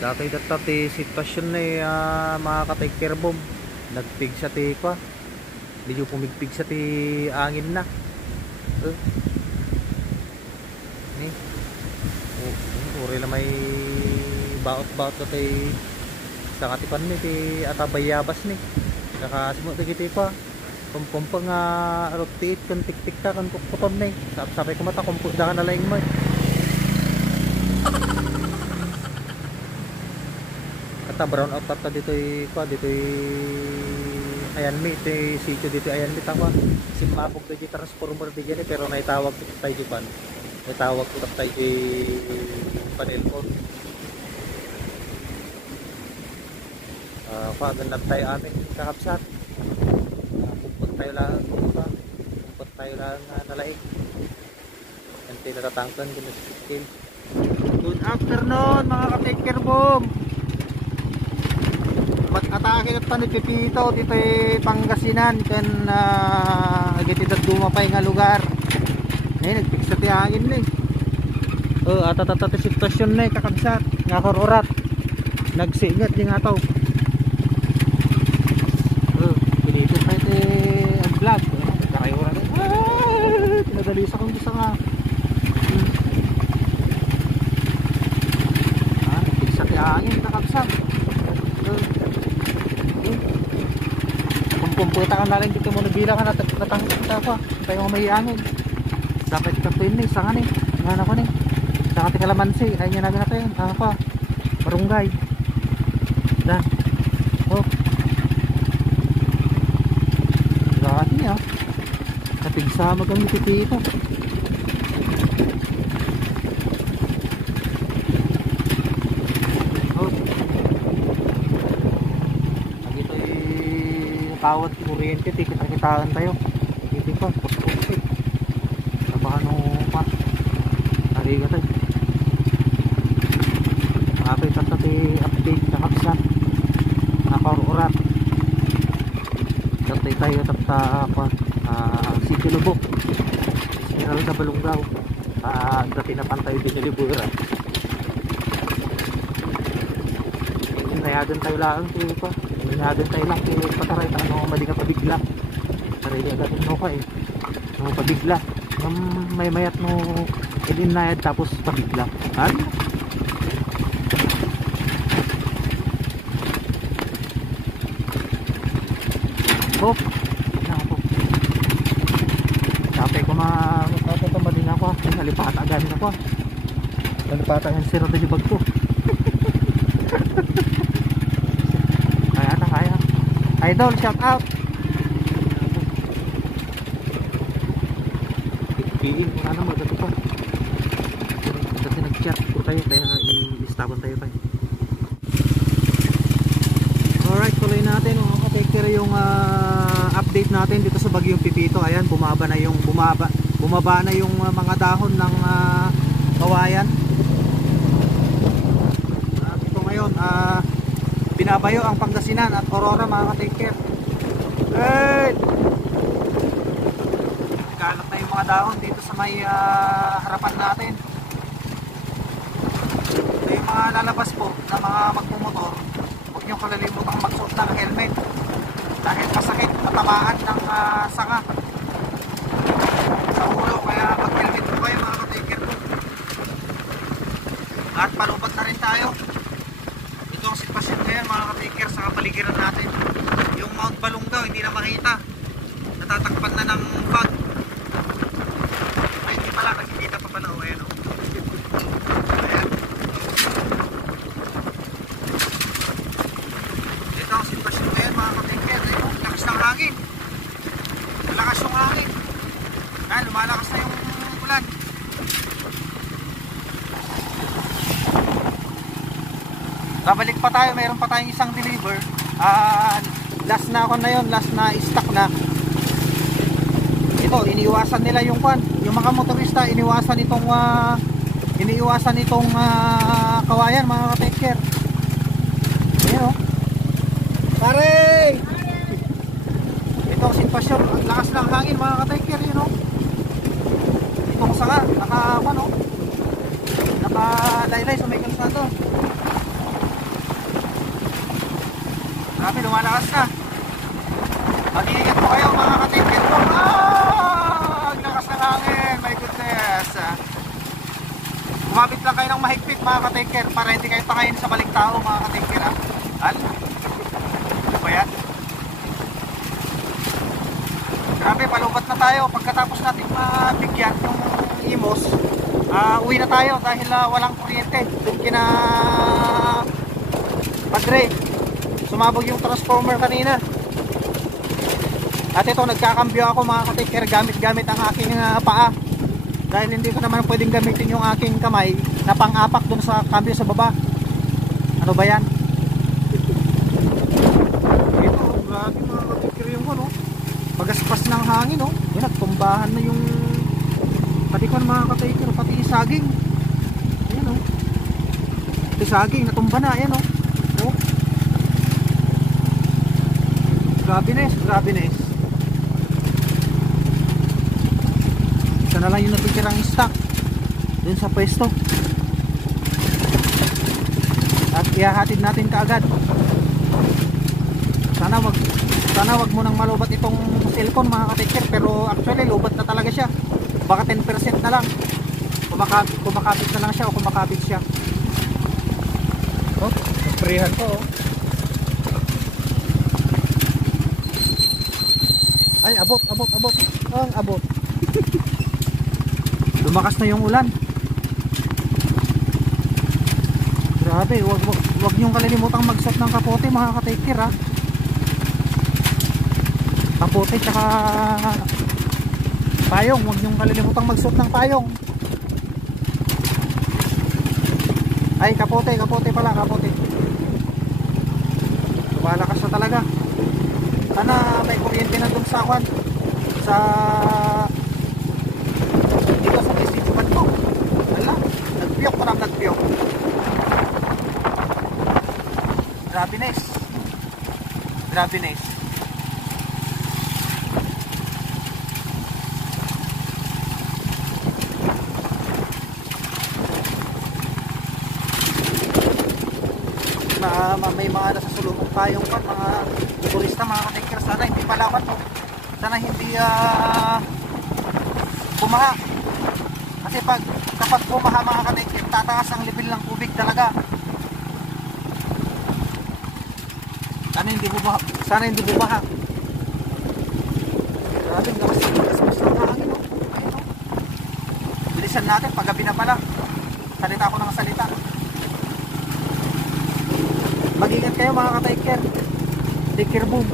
Dati ti sitwasyon na mga katay kerbom. Nagpig sa ti kwa. Medyo pumigpig sa ti angin na. Ni. Uri na may baot-baot na ti sa katipan ni ti atabayabas ni. Nakasimot ti kiti kwa. Kumpumpa nga ruptiit kan tik-tik ta kan kukuton ni. Sapay ko mata kumpu da ka na laing mo. Kata brown out kata dito'y kwa dito'y ayan mi ito'y sitio dito'y ayan mi takwa simapog tayo transformer di gani pero naitawag ko tayo di pan naitawag ko tayo di panel ko ganap tayo amin kakapsat kumpot tayo lang nalaik kanti natatangkan kung nasisikil. Good afternoon mga ka-taker boom. Mag-atake at panipipito dito Pangasinan kan agitidad dumapay nga lugar. Nagpiksa ti hangin ni. Atatata sitwasyon na kakabsat nga korurat. Nagsingat di nga taw. Pinito pa iti ang vlog. Nakayuran. Pinadalisa kong bisa nga. Nagpiksa ti hangin kakabsat. Kumputa ka na rin dito mo nabila ka natangkot ka pa tayo nga may angin dapat ikatuin ni isa nga ni nga na ko ni saka tikalamansi ay niya namin natin pa marunggay dan lahat niya napigsama kami titito kawat kuryente kita-kitaan tayo hindi pa puspusik trabaho pa nariga tayo makapay tatati update sa kapsa nakarurat tatay tayo tapta City Lubok Espiral na Balungaw dati na pantayo din na liburan nayagan tayo lang pa nayagan tayo lang kaya pataray tayo mali ka pabigla taray agad no ka no pabigla may mayat no ilinayad tapos pabigla ano hop kapay ko matatambalin ako nalipata agad ako nalipata ang sira na yung bag ko idol, shout out. Piling ko na naman dito pa. Kasi nag-chat ko tayo kaya i-staban tayo pa. Alright, tuloy natin mga ka-taker yung update natin dito sa Bagyong Pipito. Ayan, bumaba na yung mga dahon ng kawayan. Ito ngayon binabayo ang Pangasinan at Aurora mga ka-taker. Hey! Kalat na yung mga dahon dito sa may harapan natin. Ito yung mga lalabas po na mga magmumotor. Huwag nyo kalilimutang magsuot ng helmet dahil masakit matamaan ng sanga sa ulo. Kaya mag-helmet po kayo mga ka-taker po. At palubad na rin tayo. Ito ang sitwasyon ngayon mga ka-taker sa kapaligiran natin. Yung Mount Balungaw hindi na makita, natatakpan na ng fog. Ay hindi pala, nakikita pa pala. Ayan o. Ayan. Ito ang sitwasyon ngayon mga ka-taker. Lakas ng hangin, malakas yung hangin. Ayan, lumalakas na yung ulan. Babalik pa tayo, mayroon pa tayong isang deliver. Last na ako na yun, last na stock na. Ito, iniiwasan nila yung mga motorista, iniiwasan itong kawayan mga ka-taker. Ayan o. Pare! Ito ang sitwasyon, ang lakas ng hangin mga ka-taker, yun o. Itong sanga, nakalaylay sa may kalsado. lumalakas na. Mag-iingat po kayo mga ka-taker ko. Ang lakas ng hangin, my goodness. Kumapit lang kayo ng mahigpit mga ka-taker para hindi kayo pakain sa balik tao mga ka-taker. Ano ba yan? Grabe, palubat na tayo. Pagkatapos natin mabigyan yung imos, uwi na tayo dahil walang kuryente. Doon kina Padre, sumabog yung transformer kanina. At ito, nagkakambyo ako mga ka-taker gamit ang aking paa. Dahil hindi ko naman pwedeng gamitin yung aking kamay na pang-apak doon sa kambyo sa baba. Ano ba yan? Ito, grabe mga ka-taker yung ano. Pagaspas ng hangin, oh. Yan, nagtumbahan na yung patikon mga ka-taker, pati saging. Ayan, oh. Pati saging, natumba na, ayan, oh. Oh. Grabe na, grabe na. Isa na lang yung natitirang stock dun sa pwesto. At ihahatid natin kaagad. Sana wag mo nang malubat itong cellphone mga ka-taker, pero actually lubat na talaga siya. Baka 10% na lang. Kumakapit na lang siya o kumakapit siya. Oh, nasprayan ko, oh. Ay, abot. Ang abot. Lumakas na yung ulan. Grabe, wag niyong kalilimutang magsuot ng kapote mga ka-taker, ha. Kapote tsaka payong, wag niyong kalilimutang magsuot ng payong. Ay, kapote pala, kapote. Lumalakas na talaga. Sana may kuryente na dun sa kwan. Sa dito sa distribution ko. Wala, nagpiyok, parang nagpiyok. Grabe nice. Grabe nice. May mga nasasulubong tayong mga turista mga ka-taker. Sana hindi palawan mo. Sana hindi bumaha. Kasi kapag bumaha mga ka-taker, tataas ang level ng tubig talaga. Sana hindi bumaha. Grabe, lakas ng hangin. Bilisan natin, paggabi na pala. Salita ako ng salita. Mag-ingat kayo mga ka-taker. Take care, boom.